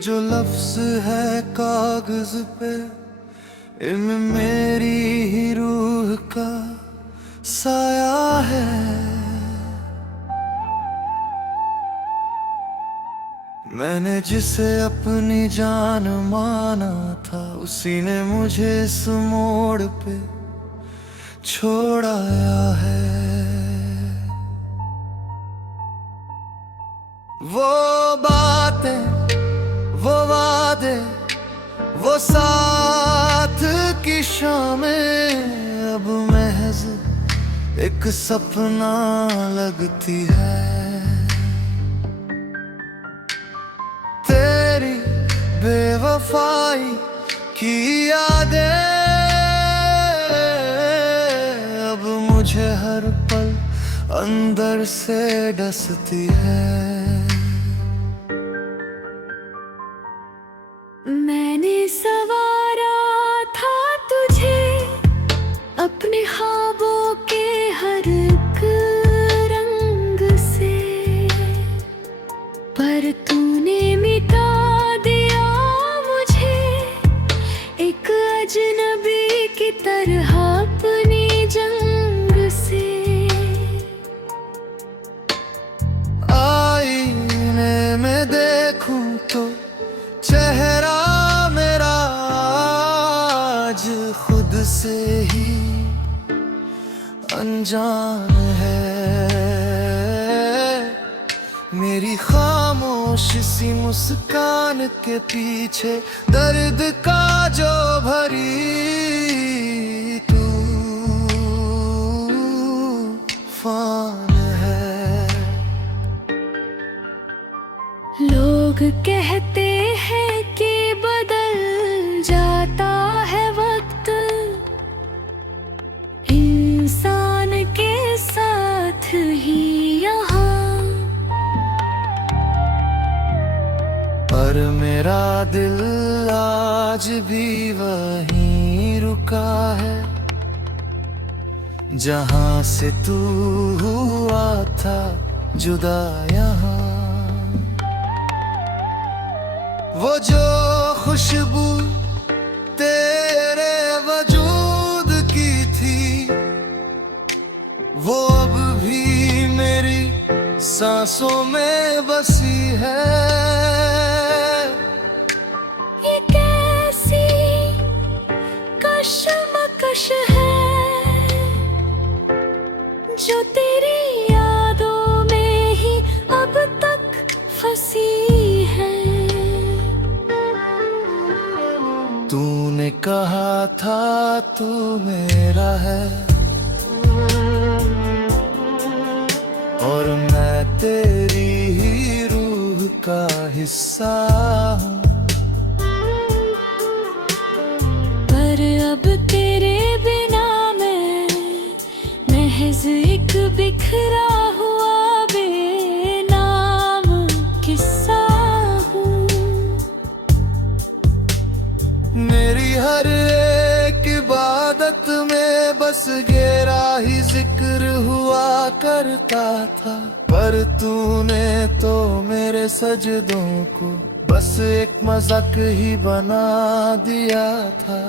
जो लफ्ज है कागज पे, इनमें मेरी ही रूह का साया है। मैंने जिसे अपनी जान माना था, उसी ने मुझे इस मोड़ पे छोड़ाया है। वो बातें, वो वादे, वो साथ की शामें अब महज एक सपना लगती है। तेरी बेवफाई की यादें अब मुझे हर पल अंदर से डसती है। मैंने सवारा था तुझे अपने ख्वाबों के हर एक रंग से, पर तूने मिटा दिया मुझे एक अजनबी की तरह अपनी जंग से। आईने में देखूं तो चेहरा मेरा आज खुद से ही अनजान है। मेरी खामोश सी मुस्कान के पीछे दर्द का जो भरी तूफान है। लोग कहते हैं कि बदल जाता है वक्त, इंसान के साथ ही यहाँ, पर मेरा दिल आज भी वहीं रुका है जहाँ से तू हुआ था जुदा। यहाँ वो जो खुशबू तेरे वजूद की थी, वो अब भी मेरी सांसों में बसी है। ये कैसी कशमकश है जो तेरी यादों में ही अब तक फंसी है। तूने कहा था तू मेरा है, और मैं तेरी ही रूह का हिस्सा हूँ। पर अब तेरे बिना मैं महज एक बिखरा हुआ बेनाम किस्सा हूँ। मेरी हर एक इबादत में बस गेरा ही जिक्र हुआ करता था, पर तूने तो मेरे सजदों को बस एक मजाक ही बना दिया था।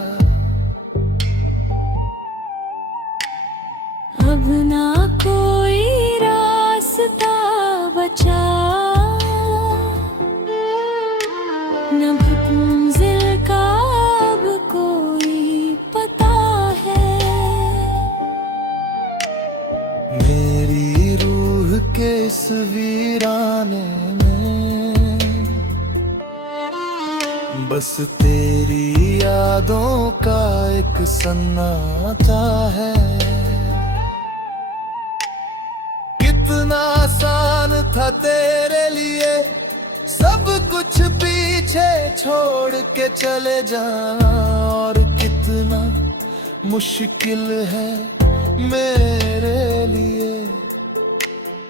अब ना कोई रास्ता बचा, न मंजिल का अब कोई पता है। मेरी रूह के इस वीराने में बस तेरी यादों का एक सन्नाटा है। कितना आसान था तेरे लिए सब कुछ पीछे छोड़ के चले जाना, और कितना मुश्किल है मेरे लिए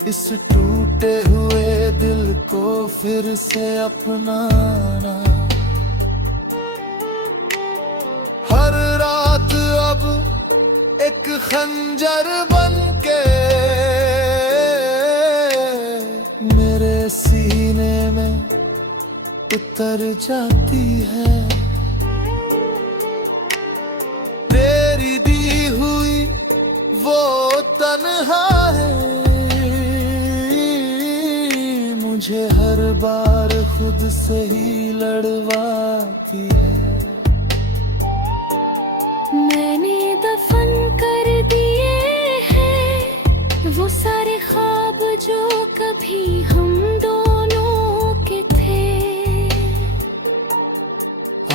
इस टूटे हुए दिल को फिर से अपनाना। हर रात अब एक खंजर बनके मेरे सीने में उतर जाती है। तेरी दी हुई वो तन्हा है, मुझे हर बार खुद से ही लड़वाती है। मैंने दफन कर दिए हैं वो सारे ख्वाब जो कभी हम दोनों के थे।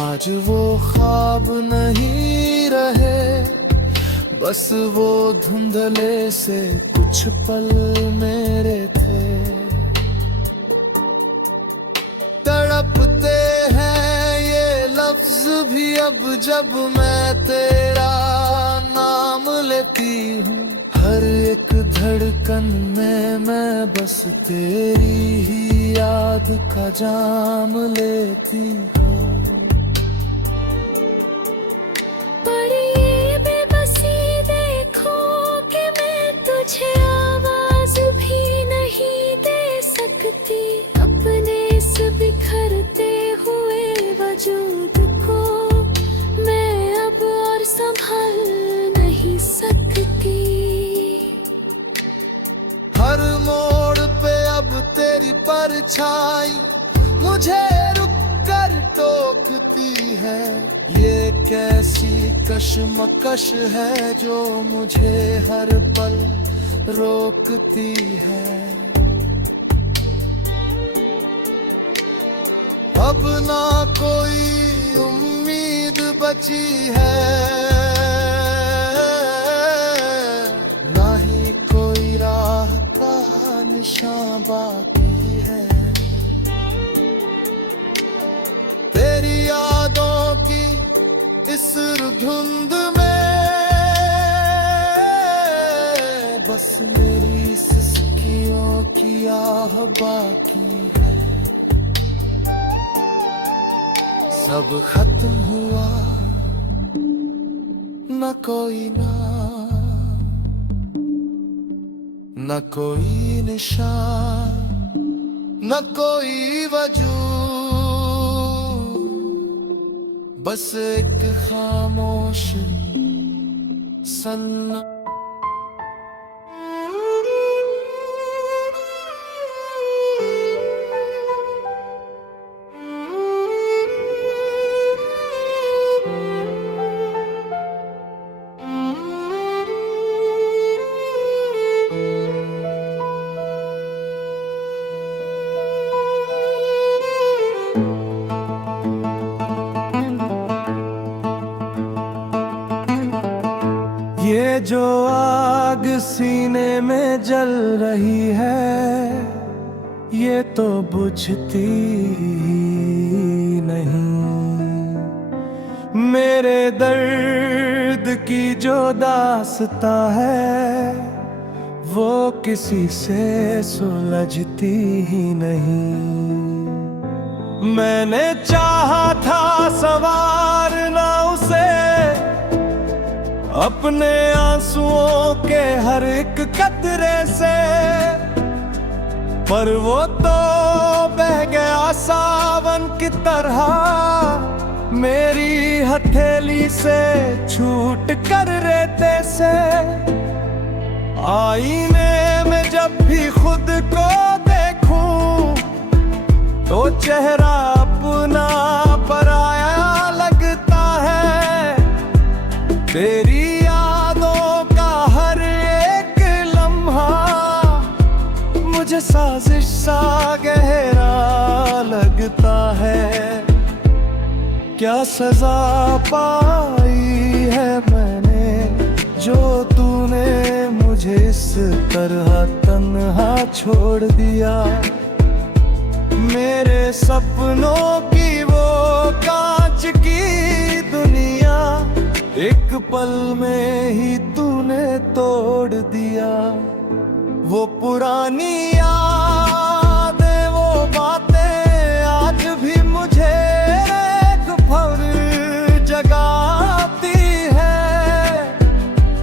आज वो ख्वाब नहीं रहे, बस वो धुंधले से कुछ पल मेरे थे। तड़पते हैं ये लफ्ज भी अब जब मैं तेरा नाम लेती हूँ। हर एक धड़कन में मैं बस तेरी ही याद का जाम लेती हूँ। पर ये बेबसी देखो कि मैं तुझे आवाज भी नहीं दे सकती। अपने इस बिखरते हुए वजूद को मैं अब और संभाल नहीं सकती। हर मोड़ पे अब तेरी परछाई मुझे रुक कर टोकती है। ये कैसी कशमकश है जो मुझे हर पल रोकती है। अब ना कोई उम्मीद बची है, ना ही कोई राह का निशान बाकी है। तेरी यादों की इस धुंध में बस मेरी सिसकियों की आह बाकी है। सब खत्म हुआ, न कोई नाम, न कोई निशान, न कोई वजूद, बस एक खामोश सन्ना। ये जो आग सीने में जल रही है, ये तो बुझती नहीं। मेरे दर्द की जो दास्तां है, वो किसी से सुलझती ही नहीं। मैंने चाहा था संवारना उसे अपने आंसुओं के हर एक कतरे से, पर वो तो बह गया सावन की तरह मेरी हथेली से छूट कर रेते से। आईने में जब भी खुद को देखूं तो चेहरा अपना पराया लगता है। तेरी यादों का हर एक लम्हा मुझे साजिश सा गहरा लगता है। क्या सजा पाई है मैंने जो तूने मुझे इस तरह तन्हा छोड़ दिया। मेरे सपनों की वो कांच की दुनिया एक पल में ही तूने तोड़ दिया। वो पुरानी यादें, वो बातें आज भी मुझे एक भर जगाती है।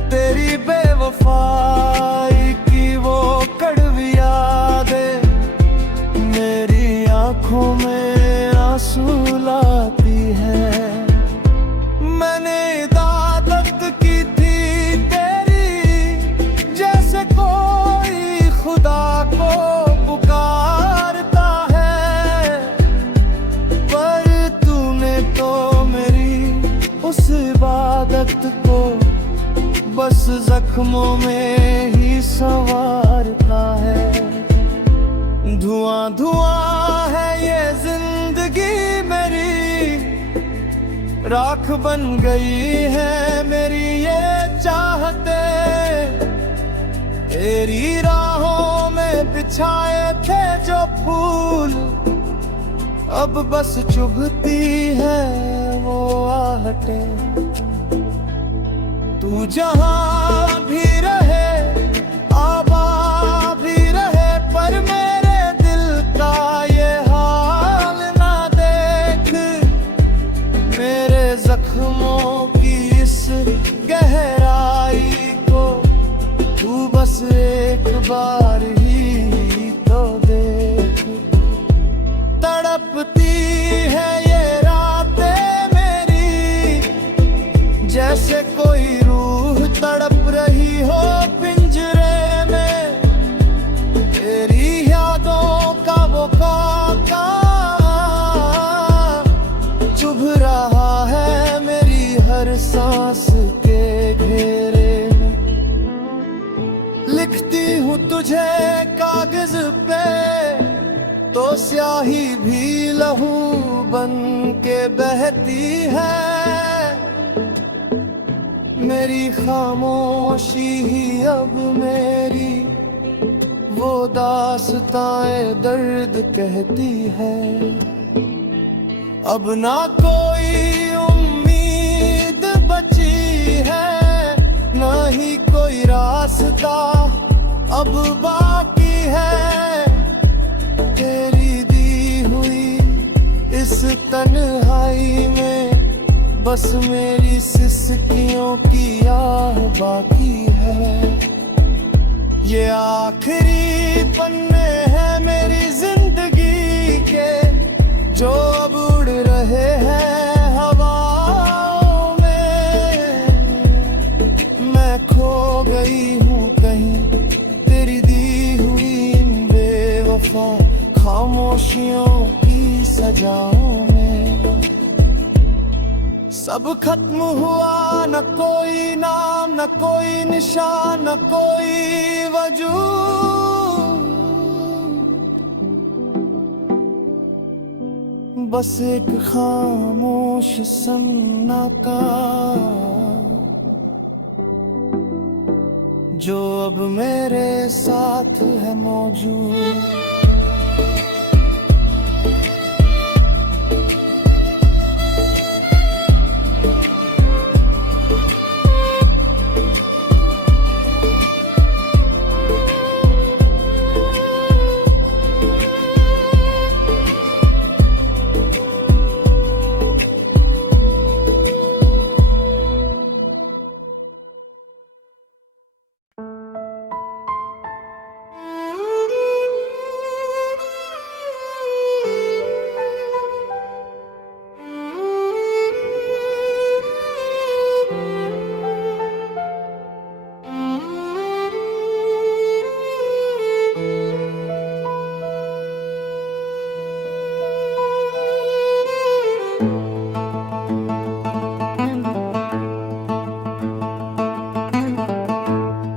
तेरी बेवफाई की वो कड़वी यादें मेरी आंखों में जख्मों में ही संवारता है। धुआं धुआं है ये जिंदगी मेरी, राख बन गई है मेरी ये चाहते। तेरी राहों में बिछाए थे जो फूल, अब बस चुभती है वो आहटें। तू जहां भी रहे, आबाद भी रहे, पर मेरे दिल का ये हाल ना देख। मेरे जख्मों की इस गहराई को तू बस एक बार ही तो देख। तड़पती है ये रातें मेरी, जैसे कोई रूह तड़प रही हो पिंजरे में। तेरी यादों का वो कांटा चुभ रहा है मेरी हर सांस के घेरे में। लिखती हूँ तुझे कागज पे तो स्याही भी लहू बन के बहती है। मेरी खामोशी ही अब मेरी वो दास्ताएं दर्द कहती है। अब ना कोई उम्मीद बची है, ना ही कोई रास्ता अब बाकी है। तेरी दी हुई इस तन्हाई में बस मेरी सिसकियों की आह बाकी है। ये आखिरी पन्ने हैं मेरी जिंदगी के, जो अब उड़ रहे हैं हवाओं में। मैं खो गई हूँ कहीं तेरी दी हुई इन बेवफा खामोशियों की सजाओं में। सब खत्म हुआ, न कोई नाम, न कोई निशान, न कोई वजूद। बस एक खामोश सन्नाटा जो अब मेरे साथ है मौजूद।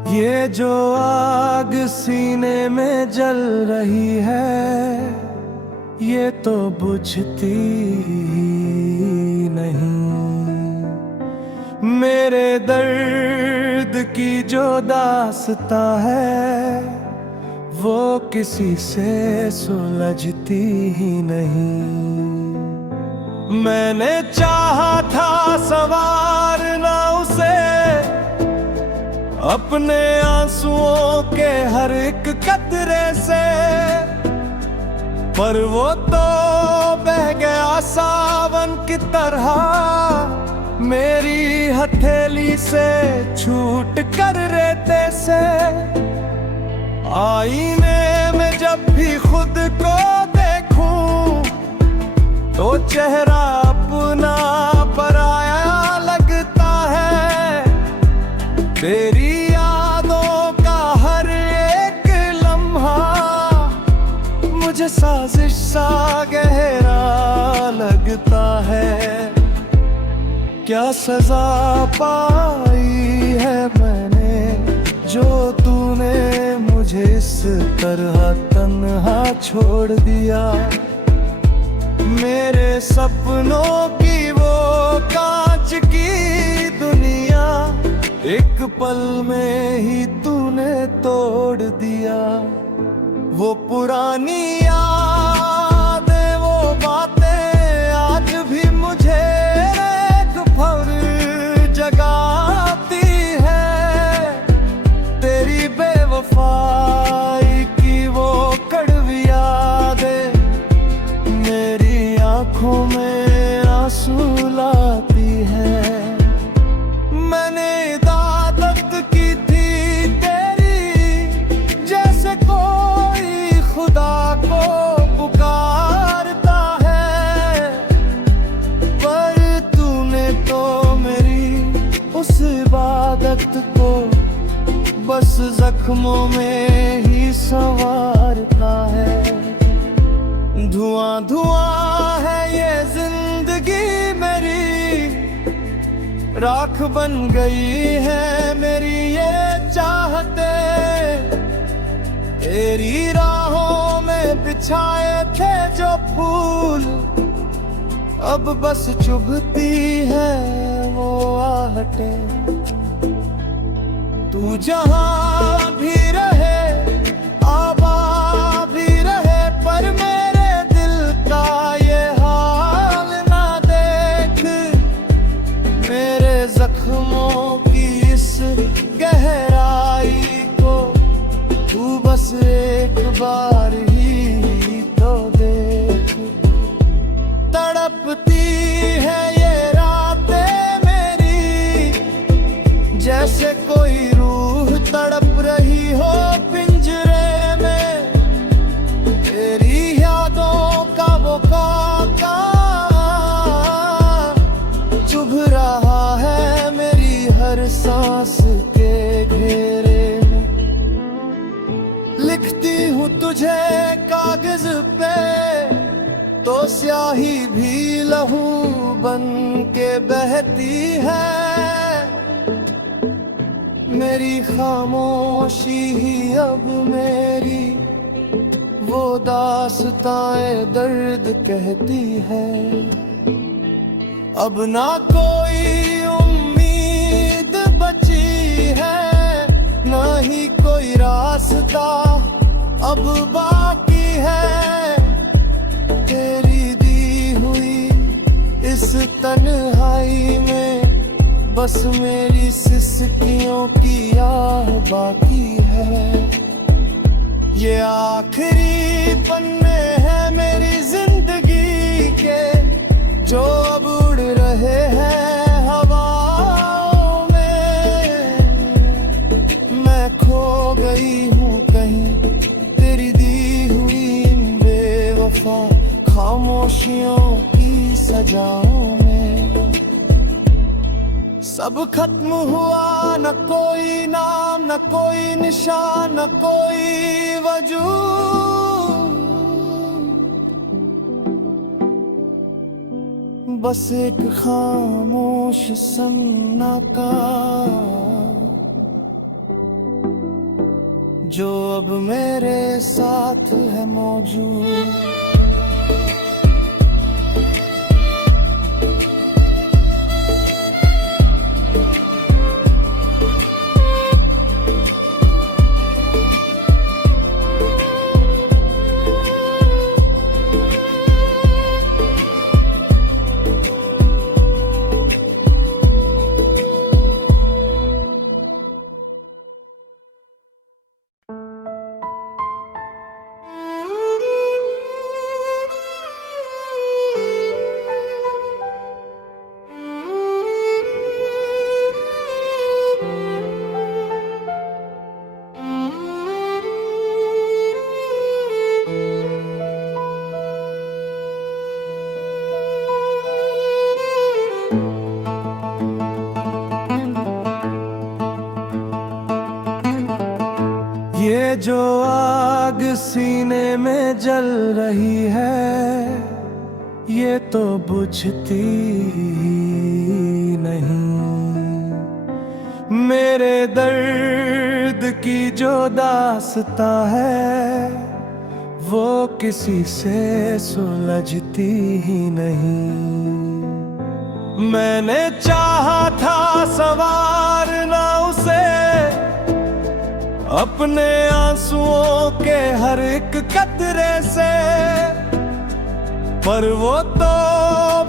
ये जो आग सीने में जल रही है, ये तो बुझती नहीं। मेरे दर्द की जो दास्ता है, वो किसी से सुलझती ही नहीं। मैंने चाहा था संवारना उसे अपने आंसुओं के हर एक कतरे से, पर वो तो बह गया सावन की तरह मेरी हथेली से छूट कर रेते से। आईने में जब भी खुद को देखूं तो चेहरा अपना पराया लगता है। तेरी यादों का हर एक लम्हा मुझे साजिश सा गहरा लगता है। क्या सजा पाई है मैंने तरह तन्हा छोड़ दिया। मेरे सपनों की वो कांच की दुनिया एक पल में ही तूने तोड़ दिया। वो पुरानी यादें, वो बातें आज भी मुझे एक भर जगाती है। तेरी बेवफाई की वो कड़वी यादें मेरी आंखों में आंसू लाती है। मैंने इबादत की थी तेरी, जैसे कोई खुदा को पुकारता है, पर तूने तो मेरी उस इबादत को बस जख्मों में ही संवारता है। धुआं धुआं है ये जिंदगी मेरी, राख बन गई है मेरी ये चाहते। तेरी राहों में बिछाए थे जो फूल, अब बस चुभती है वो आहटें। तू जहां भी रहे, आबाद भी रहे, पर मेरे दिल का ये हाल ना देख। मेरे जख्मों की इस गहराई को तू बस एक बार ही तो देख। तड़पती है ये रातें मेरी, जैसे कोई रूह तड़प रही हो पिंजरे में। तेरी यादों का वो कांटा चुभ रहा है मेरी हर सांस के घेरे में। लिखती हूँ तुझे कागज पे तो स्याही भी लहू बन के बहती है। मेरी खामोशी ही अब मेरी वो दास्तां दर्द कहती है। अब ना कोई उम्मीद बची है, ना ही कोई रास्ता अब बाकी है। तेरी दी हुई इस तन्हाई में बस मेरी सिसकियों की आह बाकी है। ये आखिरी पन्ने हैं मेरी जिंदगी के, जो अब उड़ रहे हैं हवाओं में। मैं खो गई हूँ कहीं तेरी दी हुई इन बेवफा खामोशियों की सजाओं में। सब खत्म हुआ, न कोई नाम, न कोई निशान, न कोई वजूद, बस एक खामोश सन्नाटा जो अब मेरे साथ है मौजूद। ये जो आग सीने में जल रही है, ये तो बुझती नहीं। मेरे दर्द की जो दास्ता है वो किसी से सुलझती ही नहीं। मैंने चाहा था संवारना उसे अपने आंसुओं के हर एक कतरे से, पर वो तो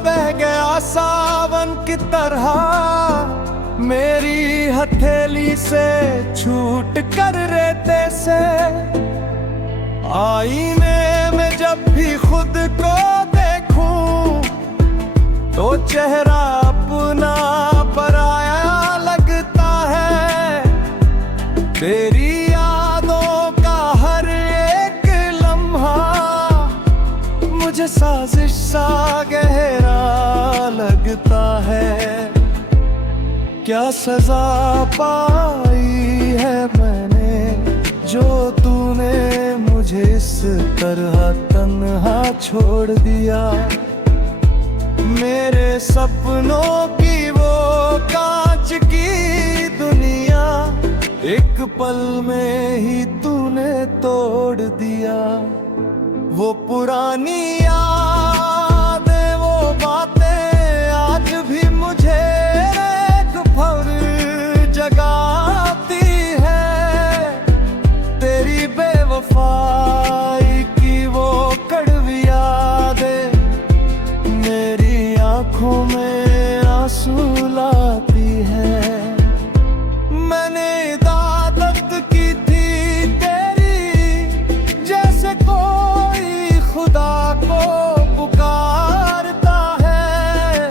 बह गया सावन की तरह मेरी हथेली से छूट कर रेते से। आईने में जब भी खुद को देखूं तो चेहरा अपना पराया लगता है। तेरी यादों का हर एक लम्हा मुझे साजिश सा गहरा लगता है। क्या सजा पाई है मैंने जो तूने मुझे इस तरह तन्हा छोड़ दिया। मेरे सपनों की वो कांच की दुनिया एक पल में ही तूने तोड़ दिया। वो पुरानी यादें वो बातें आज भी मुझे एक भर जगाती है। तेरी बेवफाई की वो कड़वी यादें मेरी आंखों में आंसू लाती है। मैंने इबादत की थी तेरी जैसे कोई खुदा को पुकारता है,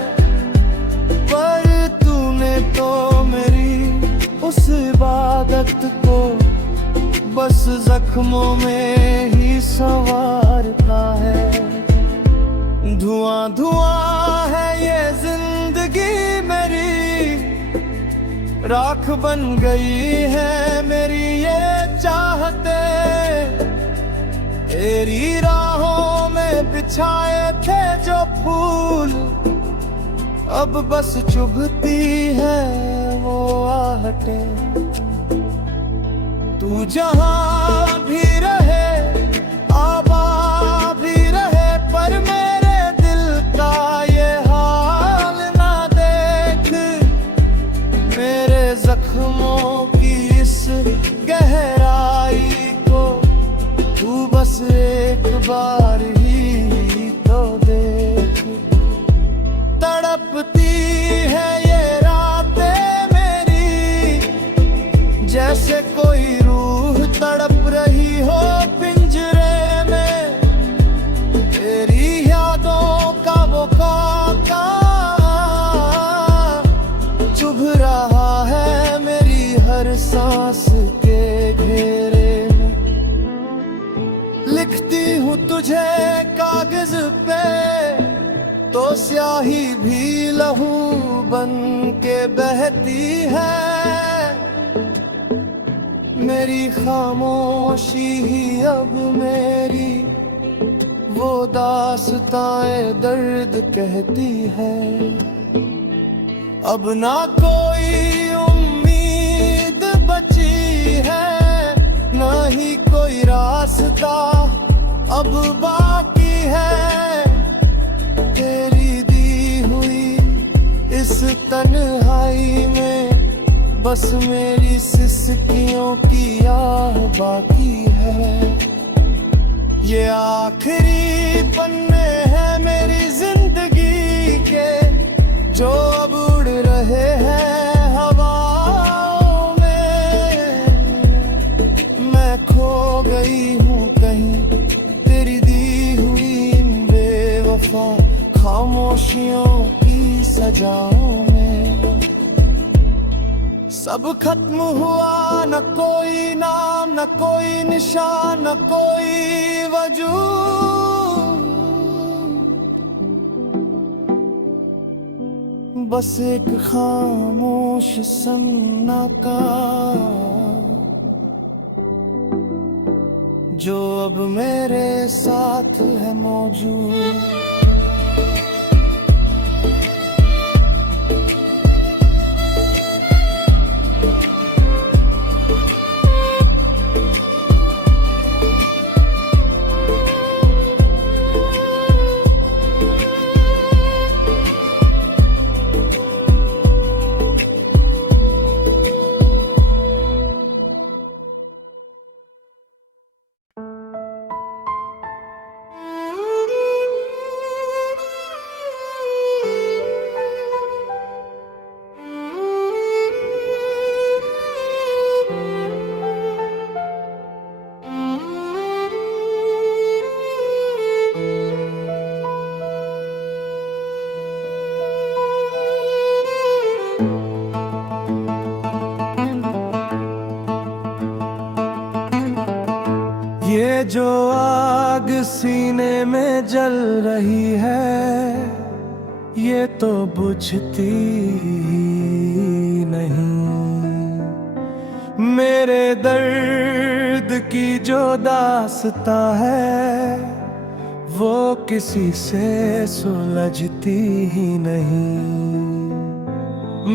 पर तूने तो मेरी उस इबादत को बस जख्मों में ही संवारता है। धुआं धुआं है ये जिंदगी मेरी, राख बन गई है मेरी ये चाहते। तेरी राहों में बिछाए थे जो फूल अब बस चुभती है वो आहटें। तू जहां भी रहे आबाद भी रहे, पर मेरे दिल का ये हाल ना देख। मेरे जख्मों की इस गहराई को तू बस एक बार ही तो देख। तड़पती है ये रातें मेरी जैसे कोई रूह तड़प रही हो पिंजरे में। तेरी यादों का वो कांटा चुभ रहा है मेरी हर सांस के घेरे में। लिखती हूँ तुझे कागज पे तो स्याही भी लहू बन के बहती है। मेरी खामोशी ही अब मेरी वो दास्ताए दर्द कहती है। अब ना कोई उम्मीद बची है, ना ही कोई रास्ता अब बाकी है। तेरी दी हुई इस तन्हाई में बस मेरी सिसकियों की आह बाकी है। ये आखिरी पन्ने हैं मेरी जिंदगी के जो अब उड़ रहे हैं हवाओं में। मैं खो गई हूँ कहीं तेरी दी हुई इन बेवफा खामोशियों की सजाओं में। सब खत्म हुआ, न कोई नाम, न कोई निशान, न कोई वजूद। बस एक खामोश सन्नाटा जो अब मेरे साथ है मौजूद। ये जो आग सीने में जल रही है, ये तो बुझती नहीं। मेरे दर्द की जो दास्तां है, वो किसी से सुलझती ही नहीं।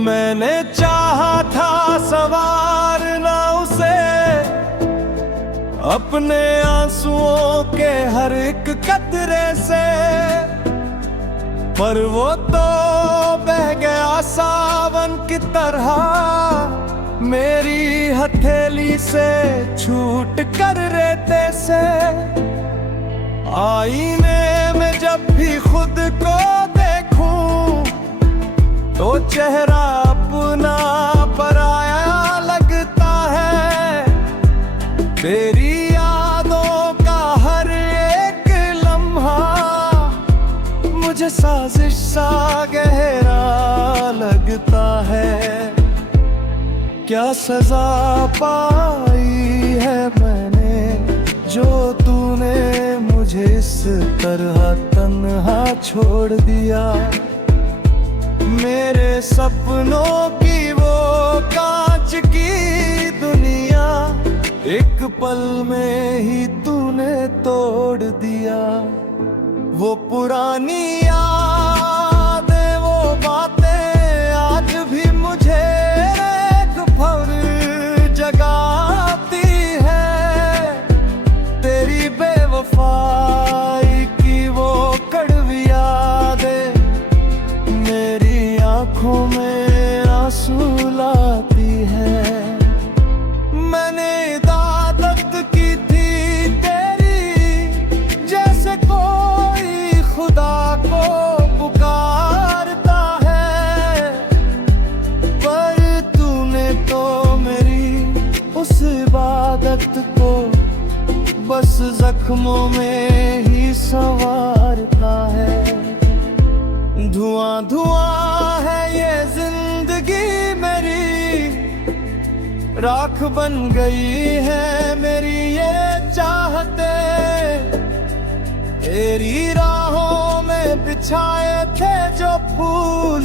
मैंने चाहा था संवारना उसे अपने आंसुओं के हर एक कतरे से, पर वो तो बह गया सावन की तरह मेरी हथेली से छूट कर रेते से। आईने में जब भी खुद को देखूं, तो चेहरा अपना पराया लगता है। तेरी यादों का हर एक लम्हा मुझे साजिश सा गहरा लगता है। क्या सजा पाई है मैंने, जो तूने मुझे इस तरह तन्हा छोड़ दिया। मेरे सपनों की वो कांच की दुनिया एक पल में ही तूने तोड़ दिया। वो पुरानी यादें, वो बातें आज भी मुझे एक भर जगाती है। तेरी बेवफाई की वो कड़वी यादें मेरी आंखों में आंसू लाती है। मैंने इबादत की थी तेरी, जैसे कोई खुदा को पुकारता है, पर तूने तो मेरी उस इबादत को बस जख्मों में ही संवारता है। धुआं धुआं है ये जिंदगी मेरी, राख बन गई है मेरी ये चाहते। तेरी राहों में बिछाए थे जो फूल,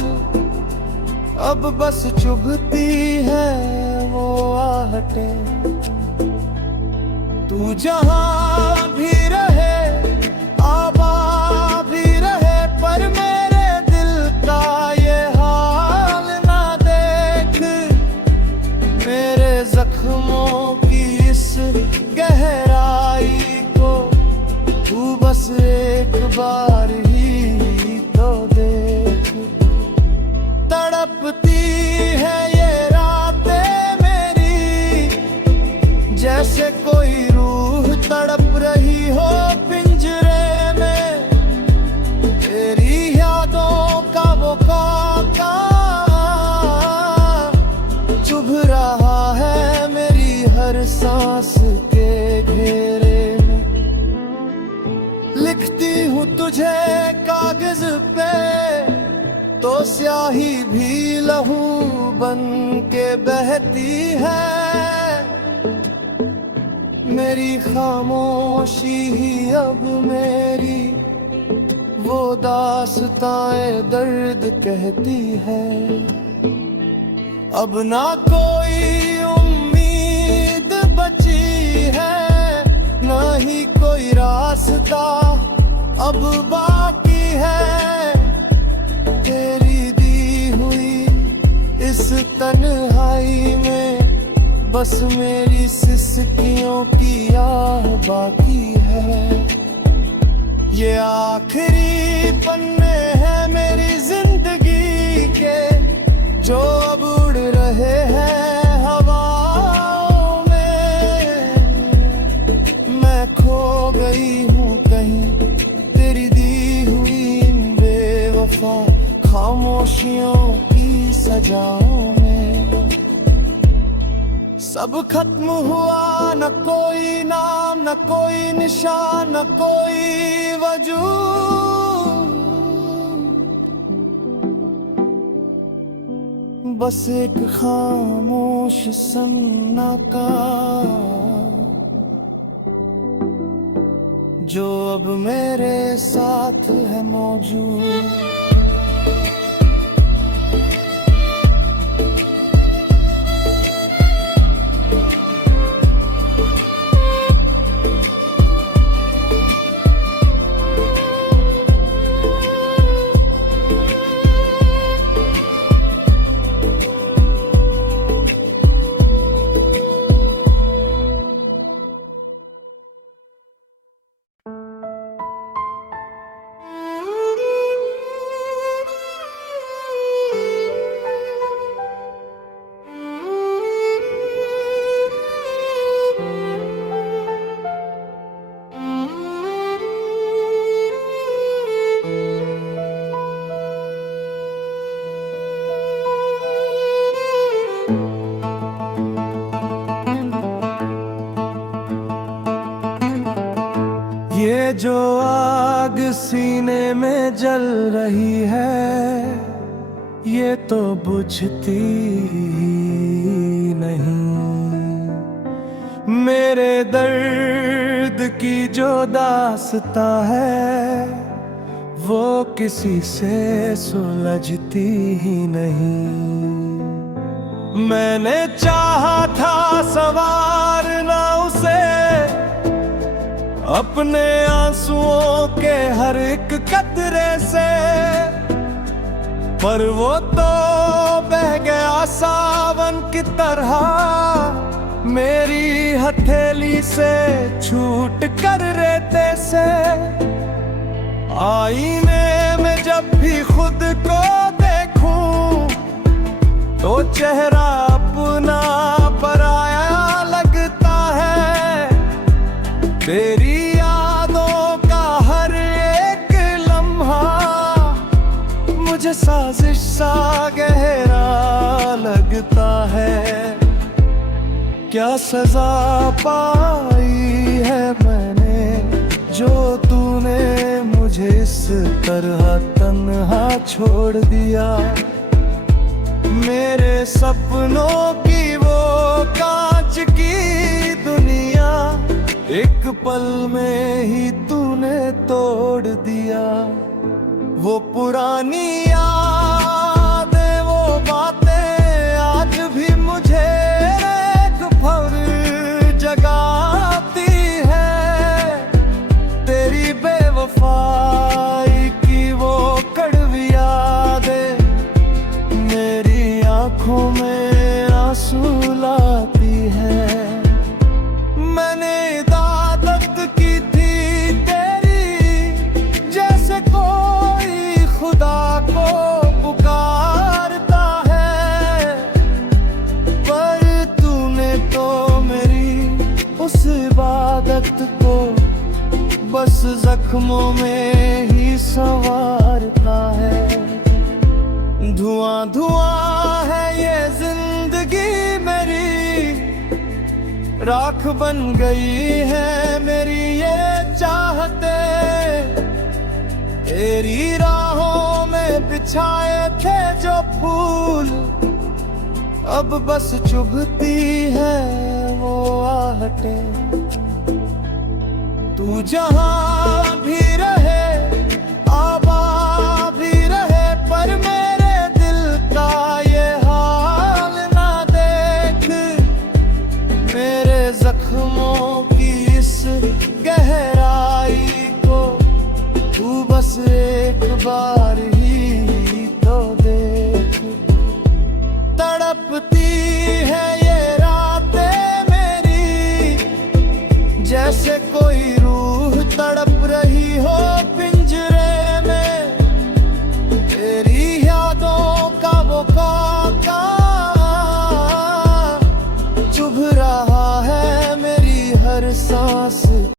अब बस चुभती है वो आहटें। तू जहां भी रहे, आबाद भी रहे, पर मेरे दिल का ये हाल ना देख। मेरे जख्मों की इस गहराई को तू बस एक बार ही तो देख। तड़पती है ये रातें मेरी, जैसे कोई रूह तड़प रही हो पिंजरे में। तेरी यादों का वो कांटा चुभ रहा है मेरी हर सांस के घेरे में। लिखती हूँ तुझे कागज पे, तो स्याही भी लहू बन के बहती है। मेरी खामोशी ही अब मेरी वो दास्ताए दर्द कहती है। अब ना कोई उम्मीद बची है, ना ही कोई रास्ता अब बाकी है। तेरी दी हुई इस तन्हाई में बस मेरी सिसकियों की आह बाकी है। ये आखिरी पन्ने हैं मेरी जिंदगी के, जो अब उड़ रहे हैं हवाओं में। मैं खो गई हूँ कहीं तेरी दी हुई इन बेवफा खामोशियों की सजाओं में। सब खत्म हुआ, न कोई नाम, न कोई निशान, न कोई वजूद। बस एक खामोश सन्नाटा अब मेरे साथ है मौजूद। ये जो आग सीने में जल रही है, ये तो बुझती नहीं। मेरे दर्द की जो दास्तां है, वो किसी से सुलझती ही नहीं। मैंने चाहा था संवारना उसे अपने आंसुओं के हर एक कतरे से, पर वो तो बह गया सावन की तरह मेरी हथेली से छूट कर रेते से। आईने में जब भी खुद को देखूं तो चेहरा अपना पराया लगता है। तेरी यादों का हर एक लम्हा मुझे साजिश सा गहरा लगता है। क्या सजा पाई है मैंने जो तूने मुझे इस तरह तन्हा छोड़ दिया। मेरे सपनों की वो कांच की दुनिया एक पल में ही तूने तोड़ दिया। वो पुरानी यादें, वो बातें आज भी मुझे एक भर जगाती है। तेरी बेवफाई की वो कड़वी यादें मेरी आंखों में आंसू लाती है। मैंने इबादत की थी तेरी, जैसे कोई खुदा को पुकारता है, पर तूने तो मेरी उस इबादत को बस जख्मों में ही संवारता है। धुआं धुआं है ये जिंदगी मेरी, राख बन गई है मेरी ये चाहते। तेरी राहों में बिछाए थे जो फूल, अब बस चुभती है वो आहटें। तू जहां भी रहे, आबाद भी रहे, पर मेरे दिल का ये हाल ना देख। मेरे जख्मों की इस गहराई को तू बस एक बार ही तो देख। तड़पती है ये रातें मेरी, जैसे कोई रूह तड़प रही हो पिंजरे में। तेरी यादों का वो काका चुभ रहा है मेरी हर सांस